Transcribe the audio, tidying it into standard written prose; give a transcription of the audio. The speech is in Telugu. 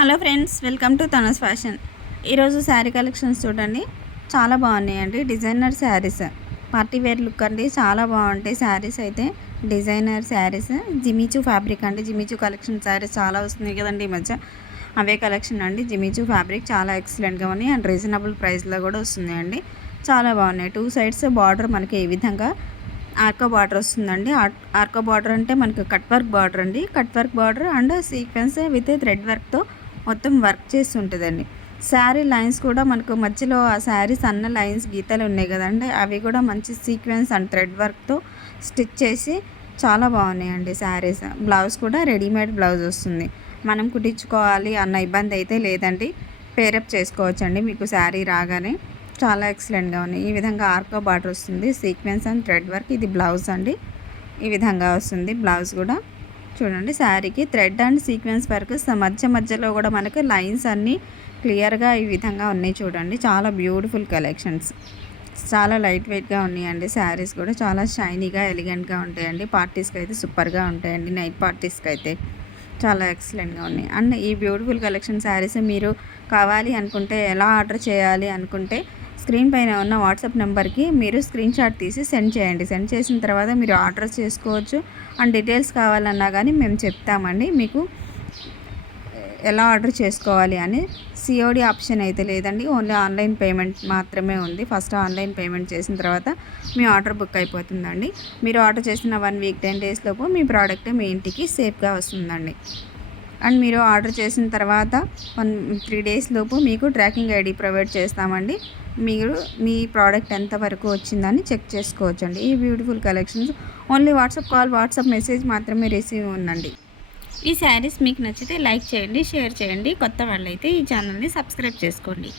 హలో ఫ్రెండ్స్, వెల్కమ్ టు తనస్ ఫ్యాషన్. ఈరోజు శారీ కలెక్షన్స్ చూడండి, చాలా బాగున్నాయండి. Designer saris, party wear look అండి, చాలా బాగుంటాయి శారీస్ అయితే. డిజైనర్ శారీస్, జిమిచూ ఫ్యాబ్రిక్ అండి. జిమిచూ కలెక్షన్ శారీస్ చాలా వస్తున్నాయి కదండి ఈ మధ్య. అవే కలెక్షన్ అండి. జిమిచూ ఫ్యాబ్రిక్ చాలా ఎక్సలెంట్గా ఉన్నాయి అండ్ రీజనబుల్ ప్రైస్లో కూడా వస్తున్నాయండి. చాలా బాగున్నాయి. 2 సైడ్స్ బార్డర్ మనకి ఈ విధంగా ఆర్కో బార్డర్ వస్తుందండి. ఆర్కో బార్డర్ అంటే మనకు కట్ వర్క్ బార్డర్ అండి. Cut work border and sequence with thread వర్క్తో మొత్తం వర్క్ చేసి ఉంటుందండి. శారీ లైన్స్ కూడా మనకు మధ్యలో ఆ శారీ సన్న లైన్స్ గీతలు ఉన్నాయి కదండి, అవి కూడా మంచి సీక్వెన్స్ అండ్ థ్రెడ్ వర్క్తో స్టిచ్ చేసి చాలా బాగున్నాయండి శారీస్. బ్లౌజ్ కూడా రెడీమేడ్ బ్లౌజ్ వస్తుంది. మనం కుట్టించుకోవాలి అన్న ఇబ్బంది అయితే లేదండి. పేరప్ చేసుకోవచ్చండి మీకు శారీ రాగానే. చాలా ఎక్సలెంట్గా ఉన్నాయి. ఈ విధంగా ఆర్కో బార్డర్ వస్తుంది, సీక్వెన్స్ అండ్ థ్రెడ్ వర్క్. ఇది బ్లౌజ్ అండి. ఈ విధంగా వస్తుంది బ్లౌజ్ కూడా. చూడండి, శారీకి థ్రెడ్ అండ్ సీక్వెన్స్ వర్క్ మధ్యలో కూడా మనకు లైన్స్ అన్నీ క్లియర్గా ఈ విధంగా ఉన్నాయి. చూడండి, చాలా బ్యూటిఫుల్ కలెక్షన్స్. చాలా లైట్ వెయిట్గా ఉన్నాయండి శారీస్ కూడా. చాలా షైనీగా ఎలిగెంట్గా ఉంటాయండి. పార్టీస్కి అయితే సూపర్గా ఉంటాయండి. నైట్ పార్టీస్కి అయితే చాలా ఎక్సలెంట్గా ఉన్నాయి. అండ్ ఈ బ్యూటిఫుల్ కలెక్షన్ శారీస్ మీరు కావాలి అనుకుంటే, ఎలా ఆర్డర్ చేయాలి అనుకుంటే, స్క్రీన్ పైన ఉన్న వాట్సాప్ నెంబర్కి మీరు స్క్రీన్ షాట్ తీసి సెండ్ చేయండి. సెండ్ చేసిన తర్వాత మీరు ఆర్డర్ చేసుకోవచ్చు. అండ్ డీటెయిల్స్ కావాలన్నా కానీ మేము చెప్తామండి మీకు ఎలా ఆర్డర్ చేసుకోవాలి అని. సిఓడి ఆప్షన్ అయితే లేదండి, ఓన్లీ ఆన్లైన్ పేమెంట్ మాత్రమే ఉంది. ఫస్ట్ ఆన్లైన్ పేమెంట్ చేసిన తర్వాత మీ ఆర్డర్ బుక్ అయిపోతుందండి. మీరు ఆర్డర్ చేసిన 1 వీక్ 10 డేస్ లోపు మీ ప్రోడక్ట్ మీ ఇంటికి సేఫ్గా వస్తుందండి. అండ్ మీరు ఆర్డర్ చేసిన తర్వాత 3 డేస్ లోపు మీకు ట్రాకింగ్ ఐడి ప్రొవైడ్ చేస్తామండి. మీరు మీ ప్రోడక్ట్ ఎంతవరకు వచ్చిందని చెక్ చేసుకోవచ్చండి. ఈ beautiful collections only WhatsApp call, WhatsApp message మాత్రమే రిసీవ్ ఉందండి. ఈ శారీస్ మీకు నచ్చితే లైక్ చేయండి, షేర్ చేయండి. కొత్త వాళ్ళైతే ఈ ఛానల్ని సబ్స్క్రైబ్ చేసుకోండి.